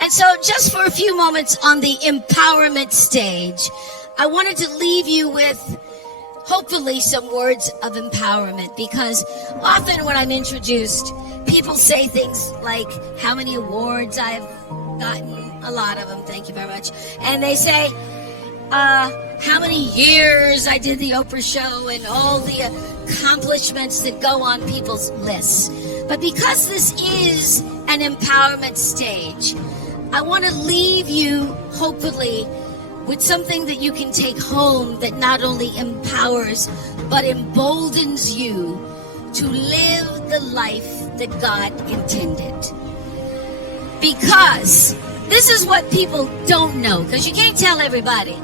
And so just for a few moments on the empowerment stage, I wanted to leave you with hopefully some words of empowerment, because often when I'm introduced, people say things like how many awards I've gotten, a lot of them, thank you very much. And they say how many years I did the Oprah show and all the accomplishments that go on people's lists. But because this is an empowerment stage, I want to leave you, hopefully, with something that you can take home that not only empowers, but emboldens you to live the life that God intended. Because this is what people don't know, because you can't tell everybody.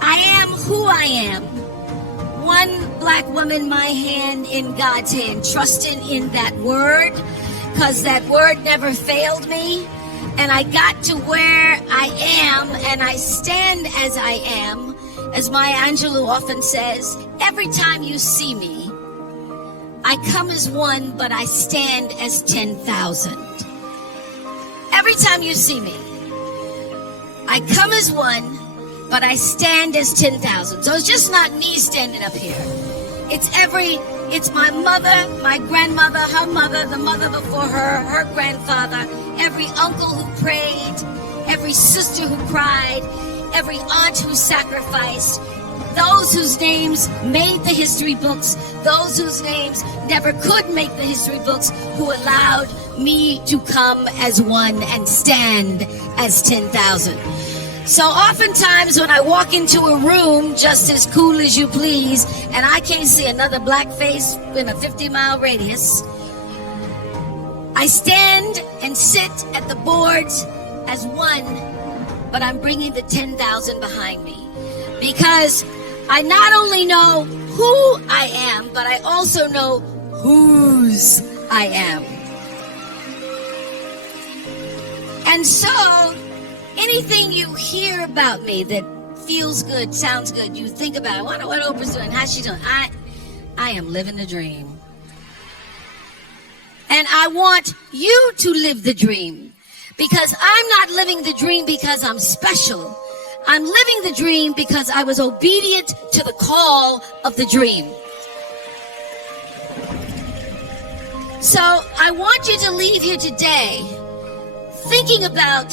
I am who I am. One black woman, my hand in God's hand, trusting in that word, because that word never failed me. And I got to where I am, and I stand as I am. As Maya Angelou often says, every time you see me, I come as one, but I stand as 10,000. Every time you see me, I come as one, but I stand as 10,000. So it's just not me standing up here. It's my mother, my grandmother, her mother, the mother before her, her grandfather, every uncle who prayed, every sister who cried, every aunt who sacrificed, those whose names made the history books, those whose names never could make the history books, who allowed me to come as one and stand as 10,000. So oftentimes when I walk into a room just as cool as you please, and I can't see another black face in a 50-mile radius, I stand and sit at the boards as one, but I'm bringing the 10,000 behind me. Because I not only know who I am, but I also know whose I am. And so, anything you hear about me that feels good, sounds good, you think about it. I wonder what Oprah's doing, how's she doing? I am living the dream. And I want you to live the dream. Because I'm not living the dream because I'm special. I'm living the dream because I was obedient to the call of the dream. So I want you to leave here today thinking about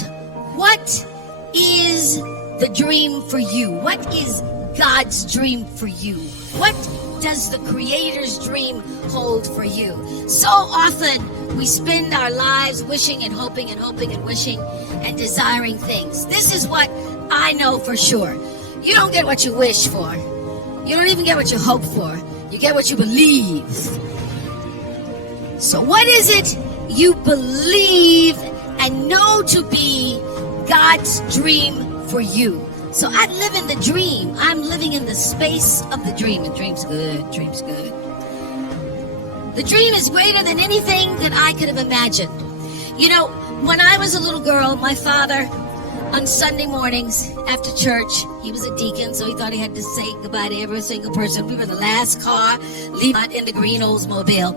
what is the dream for you? What is God's dream for you? What does the Creator's dream hold for you? So often we spend our lives wishing and hoping and hoping and wishing and desiring things. This is what I know for sure. You don't get what you wish for. You don't even get what you hope for. You get what you believe. So what is it you believe and know to be God's dream for you? So I live in the dream. I'm living in the space of the dream. And dream's good. Dream's good. The dream is greater than anything that I could have imagined. You know, when I was a little girl, my father, on Sunday mornings after church, he was a deacon, so he thought he had to say goodbye to every single person. We were the last car leaving in the green Oldsmobile.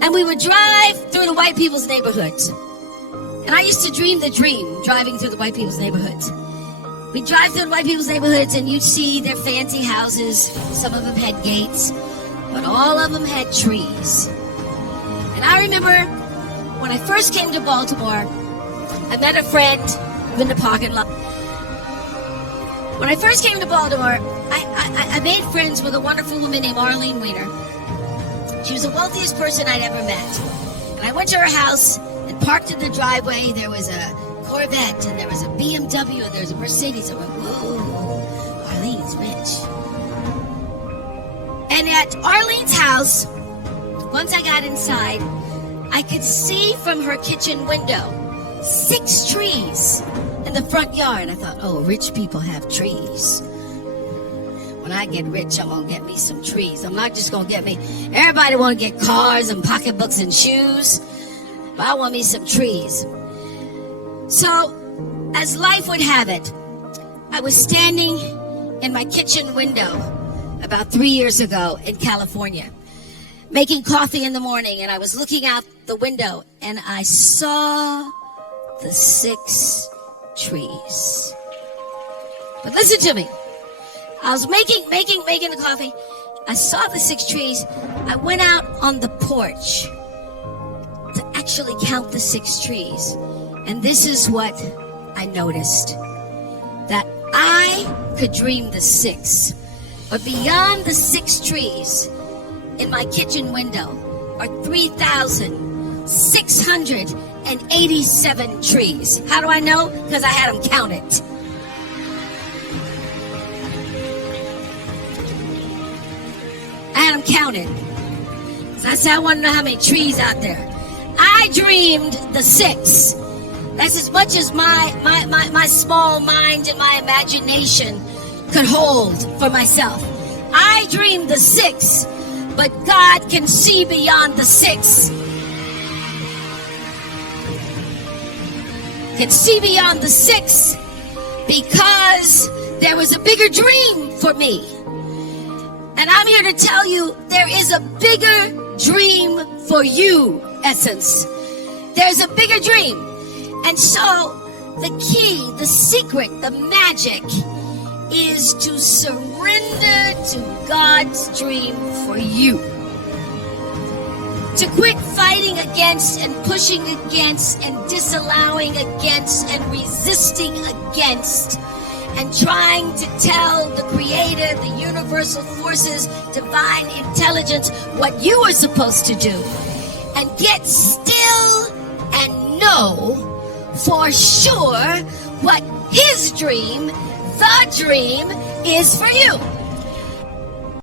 And we would drive through the white people's neighborhoods. And I used to dream the dream, driving through the white people's neighborhoods. We'd drive through the white people's neighborhoods and you'd see their fancy houses. Some of them had gates, but all of them had trees. And I remember when I first came to Baltimore, I met a friend in the parking lot. When I first came to Baltimore, I made friends with a wonderful woman named Arlene Weiner. She was the wealthiest person I'd ever met. And I went to her house and parked in the driveway. There was a Corvette and there was a BMW and there was a Mercedes. I went, whoa, Arlene's rich. And at Arlene's house, once I got inside, I could see from her kitchen window 6 trees in the front yard. I thought, oh, rich people have trees. When I get rich, I'm going to get me some trees. I'm not just going to get me, everybody want to get cars and pocketbooks and shoes, but I want me some trees. So, as life would have it, I was standing in my kitchen window about 3 years ago in California, making coffee in the morning, and I was looking out the window, and I saw the 6 trees. But listen to me. I was making the coffee. I saw the 6 trees. I went out on the porch to actually count the 6 trees. And this is what I noticed. That I could dream the 6. But beyond the 6 trees in my kitchen window are 3,687 trees. How do I know? Because I had them counted. I had them counted. So I said, I want to know how many trees out there. I dreamed the 6. That's as much as my small mind and my imagination could hold for myself. I dreamed the 6, but God can see beyond the 6. Can see beyond the 6 because there was a bigger dream for me. And I'm here to tell you there is a bigger dream for you, Essence. There's a bigger dream. And so the key, the secret, the magic is to surrender to God's dream for you. To quit fighting against and pushing against and disallowing against and resisting against and trying to tell the Creator, the universal forces, divine intelligence what you are supposed to do. And get still and know for sure what His dream, the dream, is for you.